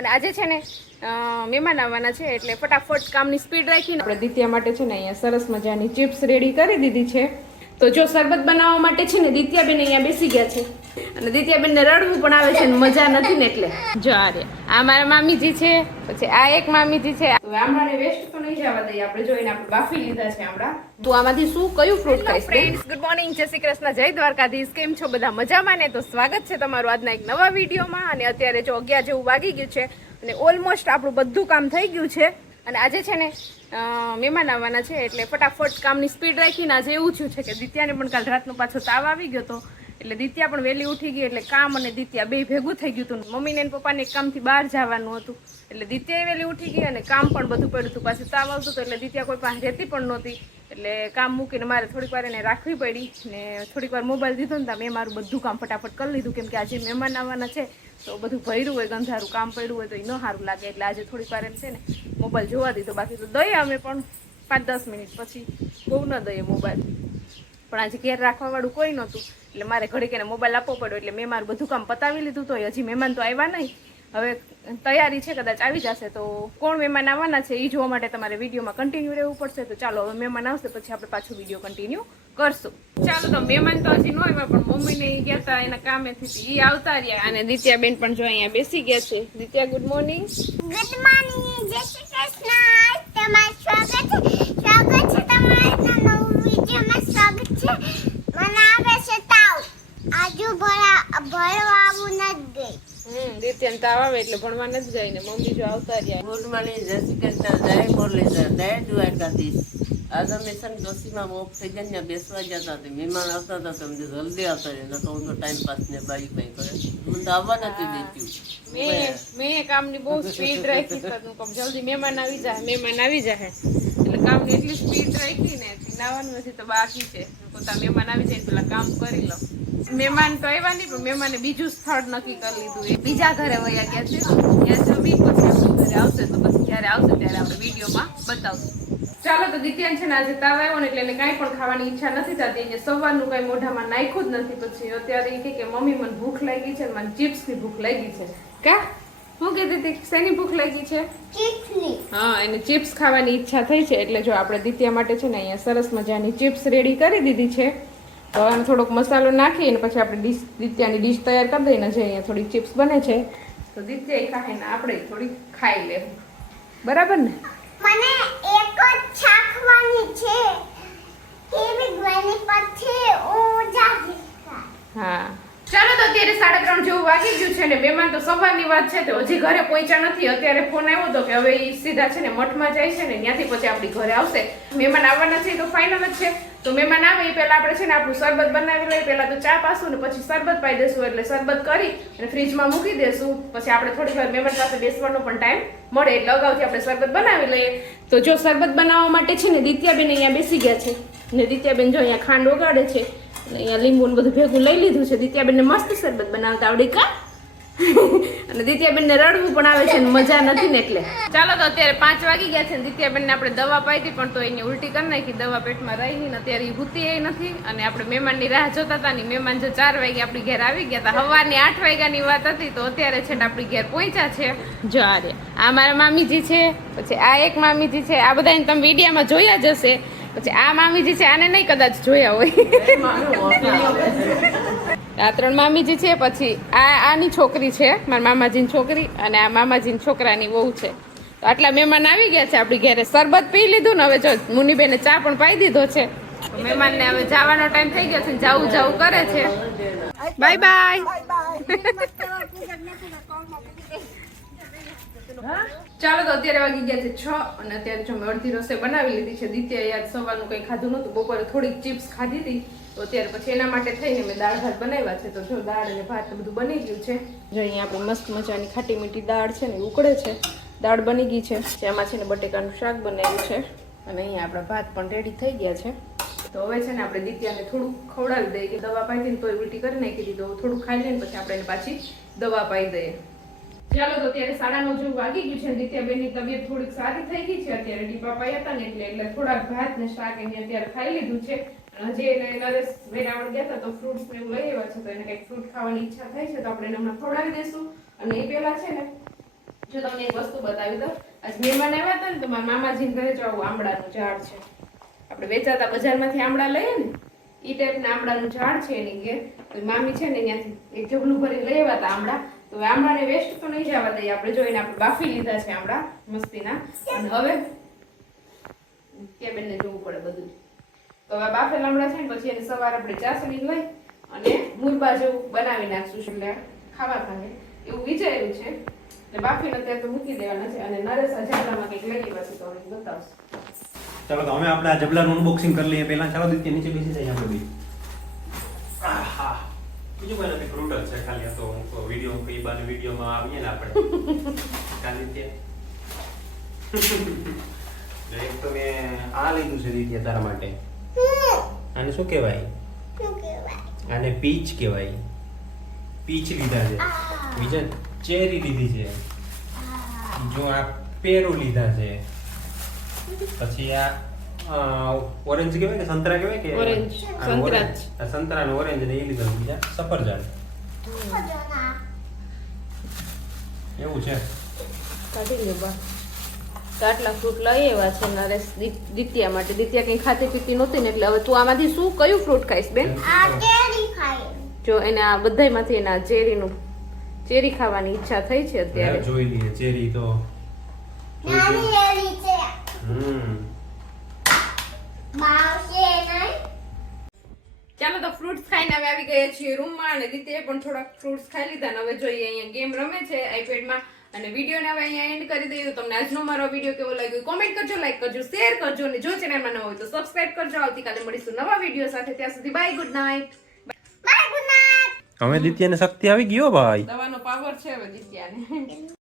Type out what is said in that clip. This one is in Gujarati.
અને આજે છે ને મહેમાન આવવાના છે એટલે ફટાફટ કામની સ્પીડ રાખીને આપણે દિત્યા માટે છે ને અહીંયા સરસ મજાની ચિપ્સ રેડી કરી દીધી છે. તો જો શરબત બનાવવા માટે છે ને દિત્યાબેન અહીંયા બેસી ગયા છે અને દિત્યાબેનને રડવું પણ આવે છે ને મજા નથી ને એટલે જો આ રે આ મારા મામીજી છે, પછી આ એક મામીજી છે. તો આમળાને વેસ્ટ તો નહીં જવા દઈએ આપણે, જોઈને આપણે બાફી લીધા છે આમળા. તો આમાંથી શું કયું ફ્રૂટ ખાઈશ? ફ્રેન્ડ્સ, ગુડ મોર્નિંગ, જય શ્રી કૃષ્ણ, જય દ્વારકાધીશ. કેમ છો બધા? મજામાં ને? તો સ્વાગત છે તમારું આજના એક નવા વિડીયોમાં. અને અત્યારે જો 11 જેવું વાગી ગયું છે અને ઓલમોસ્ટ આપણું બધું કામ થઈ ગયું છે. અને આજે છે ને મહેમાન આવવાના છે એટલે ફટાફટ કામની સ્પીડ રાખીને આજે એવું થયું છે કે દિત્યાને પણ કાલ રાતનો પાછો તાવ આવી ગયો હતો એટલે દિત્યા પણ વહેલી ઉઠી ગઈ એટલે કામ અને દિત્યા બે ભેગું થઈ ગયું હતું. મમ્મીને અને પપ્પાને એક કામથી બહાર જવાનું હતું એટલે દિત્યાએ વહેલી ઉઠી ગઈ અને કામ પણ બધું પડ્યું હતું. પાછું તાવ આવતું હતું એટલે દિત્યા કોઈ પાસે રહેતી પણ નહોતી એટલે કામ મૂકીને મારે થોડીક વાર એને રાખવી પડી ને થોડીક વાર મોબાઈલ દીધો ને મેં મારું બધું કામ ફટાફટ કરી લીધું કેમ કે આજે મહેમાન આવવાના છે તો બધું ભર્યું હોય, ગંધારું કામ પડ્યું હોય તો એ ન સારું લાગે એટલે આજે થોડીક વાર એમ છે ને મોબાઈલ જોવા દીધો. બાકી તો દઈએ અમે પણ 5-10 મિનિટ પછી, બહુ ન દઈએ મોબાઈલ. પણ આજે ઘેર રાખવાવાળું કોઈ નહોતું એટલે મારે ઘડીક એને મોબાઈલ આપવો પડ્યો એટલે મેં મારું બધું કામ પતાવી લીધું. તો હજી મહેમાન તો આવ્યા નહીં, હવે તૈયારી છે, કદાચ આવી જશે. તો કોણ મહેમાન આવવાના છે એ જોવા માટે તમારે વિડીયોમાં કન્ટિન્યુ રહેવું પડશે. તો ચાલો હવે મહેમાન આવશે પછી આપણે પાછું વિડીયો કન્ટિન્યુ કરશું. ચાલો, તો મહેમાન તો હજી ન આવ્યા પણ મમ્મીને ગયા હતા એના કામેથી, એ આવતા રહ્યા. અને દિત્યાબેન પણ જો અહીંયા બેસી ગયા છે. Ditya, good morning. Good morning, જય શ્રી કૃષ્ણ. તમારું સ્વાગત છે તમારા નવા વિડીયોમાં. સ્વાગત છે. મને આવે છે તાવ, આજુ ભરવા આવું નથી ગઈ. દિત્યાને તાવ આવે એટલે ભણવા નથી જાય ને મમ્મી જો આવતા રહ્યા. ગુડ મોર્નિંગ, જય શ્રી કૃષ્ણ, જય મુરલીધર, જય દ્વારકાધીશ. આજે અમે છે ને દોશીમાં ઓફ થઈ જાય ને બેસવા ગયા હતા, મહેમાન આવતા હતા તો અમને જલ્દી આવતા રહે, નતો હું તો ટાઈમ પાસ ને બાઈ કઈ કરે, હું તો આવવા નથી દેતી. મેં કામની બહુ સ્પીડ રાખી હતું, જલ્દી મહેમાન આવી જાય એટલે કામની એટલી સ્પીડ રાખી ને નાવાનું નથી તો બાકી છે. પોતા મહેમાન આવી જાય પેલા કામ કરી લો. મહેમાન તો આવ્યા નહીં પણ મહેમાને બીજું સ્થળ નક્કી કરી લીધું, એ બીજા ઘરે વયા ગયા છે. ત્યાં જમી પછી આપણા ઘરે આવશે તો પછી જ્યારે આવશે ત્યારે આપણે વિડીયોમાં બતાવશું. ચાલો, તો દિત્યાન છે ને આજે તાવ આવ્યો ને એટલે એને કાંઈ પણ ખાવાની ઈચ્છા નથી થતી. એને સવારનું કાંઈ મોઢામાં નાખ્યું જ નથી. પછી અત્યારે એ કે મમ્મી મને ભૂખ લાગી છે, મને ચિપ્સની ભૂખ લાગી છે. કા હું કહેતી હતી શેની ભૂખ લાગી છે? ચીપની. હા, એને ચિપ્સ ખાવાની ઈચ્છા થઈ છે એટલે જો આપણે દિત્યા માટે છે ને અહીંયા સરસ મજાની ચિપ્સ રેડી કરી દીધી છે. તો આને થોડોક મસાલો નાખી અને પછી આપણે દિત્યાની ડીશ તૈયાર કરી દઈને જે અહીંયા થોડી ચિપ્સ બને છે તો દિત્યા ખાય ને આપણે થોડી ખાઈ લેવું. બરાબર ને? મને એક જ ચાખવાની છે, એવી ગવાની પછી હું જાગી. હા, ચાલો, તો અત્યારે 3:30 જેવું વાગી ગયું છે ને મહેમાન તો સવારની વાત છે તો હજી ઘરે પહોંચ્યા નથી. અત્યારે ફોન આવ્યો હતો કે હવે એ સીધા છે ને મઠમાં જાય છે ને ત્યાંથી પછી આપણી ઘરે આવશે. મહેમાન આવવાના છે તો ફાઇનલ જ છે. તો મહેમાન આવે એ પહેલા આપણે છે ને આપણું શરબત બનાવી લઈએ. પહેલા તો ચા પાશું ને પછી શરબત પાઈ દેશું એટલે શરબત કરી અને ફ્રીજમાં મૂકી દેશું. પછી આપણે થોડી વાર મહેમાન પાસે બેસવાનો પણ ટાઈમ મળે એટલે અગાઉથી આપણે શરબત બનાવી લઈએ. તો જો શરબત બનાવવા માટે છે ને દિત્યાબેન અહીંયા બેસી ગયા છે ને દિત્યાબેન જો અહીંયા ખાંડ ઓગાળે છે. અહીંયા લીંબુ ને બધું ભેગું લઈ લીધું છે. દિત્યાબેનને મસ્ત શરબત બનાવતા આવડી કા અને દિત્યાબેનને રડવું પણ આવે છે ને મજા નથી ને એટલે. ચાલો, તો અત્યારે 5 વાગી ગયા છે ને દિત્યાબેનને આપણે દવા પાઈ હતી પણ તો એને ઉલટી કરી નાખી, દવા પેટમાં રહી નહીં. અત્યારે એ ભૂતી એ નથી અને આપણે મહેમાનની રાહ જોતા હતા ને મહેમાન જો 4 વાગે આપણી ઘેર આવી ગયા હતા. સવારની 8 વાગ્યાની વાત હતી તો અત્યારે છે ને આપણી ઘેર પહોંચ્યા છે. જો આ રે આ મારા મામીજી છે, પછી આ એક મામીજી છે. આ બધાને તમે વિડીયોમાં જોયા જ હશે. પછી આ મામીજી છે, આને નહીં કદાચ જોયા હોય. આ 3 મામીજી છે. પછી આની છોકરી છે, મારા મામાજીની છોકરી, અને આ મામાજીની છોકરાની વહુ છે. તો આટલા મહેમાન આવી ગયા છે આપણી ઘરે. શરબત પી લીધું ને હવે જો મુનીબેને ચા પણ પાઈ દીધો છે. મહેમાનને હવે જવાનો ટાઈમ થઈ ગયો છે, જાવું કરે છે. Bye bye. ચાલો, તો અત્યારે વાગી ગયા છે 6 અને અત્યારે જો મેં અડધી રસોઈ બનાવી લીધી છે. દિત્યાએ યાદ સવારનું કંઈ ખાધું નહોતું, બપોરે થોડીક ચિપ્સ ખાધી હતી તો અત્યારે પછી એના માટે થઈને મેં દાળ ભાત બનાવ્યા છે. તો જો દાળ અને ભાત બધું બની ગયું છે. જો અહીંયા આપણે મસ્ત મજાની ખાટી મીઠી દાળ છે ને ઉકળે છે. દાળ બની ગઈ છે, જેમાં છે ને બટેકાનું શાક બનાવ્યું છે અને અહીંયા આપણા ભાત પણ રેડી થઈ ગયા છે. તો હવે છે ને આપણે દિત્યાને થોડું ખવડાવી દઈએ કે દવા પાઈ દઈને તો ઉલટી કરી નાખી દીધી. તો થોડું ખાઈ લઈને પછી આપણે એને પાછી દવા પાઈ દઈએ. ચાલો, તો અત્યારે 9:30 જેવું વાગી ગયું છે. દિત્યાબેનની તબિયત થોડીક સારી થઈ ગઈ છે. અત્યારે ટીપા પાયા હતા ને એટલે થોડાક ભાત ને શાક એને અત્યારે ખાઈ લીધું છે. હજી એને નરેશ વેરાવળ ગયા હતા તો ફ્રૂટ્સ ને એવું લઈ આવ્યા છે તો એને કંઈક ફ્રૂટ ખાવાની ઈચ્છા થઈ છે તો આપણે એને હમણાં ખવડાવી દઈશું. અને એ પહેલા છે ને જો તમને એક વસ્તુ બતાવી દઉં, આજ મહેમાન આવ્યા હતા ને તો મારા મામાજીને ઘરે જો આવું આંબળાનું ઝાડ છે. આપણે વેચાતા બજારમાંથી આંબળા લઈએ ને ઈ ટાઈપના આંબળાનું ઝાડ છે એની ઘેર. તો મામી છે ને ત્યાંથી એક જબલું ભરી લઈ આવ્યા હતા આંબળા. તો હવે આંબળાને વેસ્ટ તો નહીં જવા દઈએ આપણે. જોઈને આપણે બાફી લીધા છે આંબળા મસ્તીના. અને હવે કેબેનને જોવું પડે બધું. તો હવે બાફેલા આંબળા છે ને પછી એને સવારે આપણે ચાસણી લઈ અને મુરબા જેવું બનાવી નાખશું એટલે ખાવા ખાને એવું વિચાર્યું છે. એટલે બાફીને અત્યારે તો મૂકી દેવાના છે અને નરેશા ઝાડામાં કંઈક લઈ લેવા છે તો અમે બતાવશું. ચાલો તો અમે આપણે આ જબલાનું અનબોક્સિંગ કરી લઈએ પહેલા. ચાલો દિત્ય નીચે બેસી જાય આપણે બી. આહા બીજું કોઈ નથી, ફ્રૂટ જ છે ખાલી. આ તો વિડીયો કઈ બાજુ વિડીયોમાં આવીએ ને આપણે કાલી દિત્ય. એક તો મેં આ લીધું છે દિત્ય તારા માટે. આને શું કહેવાય? આને પીચ કહેવાય. પીચ લીધા છે. બીજા ચેરી લીધી છે. જો આ પેરું લીધા છે. પછી આ ઓરેન્જ કહેવાય કે સંતરા કહેવાય કે ઓરેન્જ સંતરા જ. આ સંતરા ને ઓરેન્જ ને એ લીધા. બીજા સફરજન એવું છે. કાઢી લે બા. તો આટલા ફ્રૂટ લઈ આવ્યા છે નરેશ દિત્યા માટે. દિત્યા કંઈ ખાતી પીતી નહોતી ને એટલે હવે તું આમાંથી શું કયું ફ્રૂટ ખાઈશ બેન? આ કેરી ખાય. જો એને આ બધાયમાંથી એના ચેરી ખાવાની ઈચ્છા થઈ છે અત્યારે. જોઈ લઈએ ચેરી તો નાની કેરી છે. બાવશે નહીં. ચાલો તો ફ્રૂટ્સ ખાઈને હવે આવી ગયા છીએ રૂમમાં અને દિત્યાએ પણ થોડાક ફ્રૂટ્સ ખાઈ લીધા ને હવે જોઈએ અહીંયા ગેમ રમે છે આઈપેડમાં. અને વિડીયોને હવે અહીંયા એન્ડ કરી દઈએ. તો તમને આજનો મારો વિડીયો કેવો લાગ્યો કોમેન્ટ કરજો, લાઈક કરજો, શેર કરજો અને જો ચેનલમાં નવા હોય તો સબસ્ક્રાઇબ કરજો. આવતીકાલે મળીશું નવા વિડીયો સાથે. ત્યાં સુધી bye, good night. Bye good night. હવે દિત્યાને શક્તિ આવી ગયો ભાઈ. દવાનો પાવર છે હવે દિત્યાને.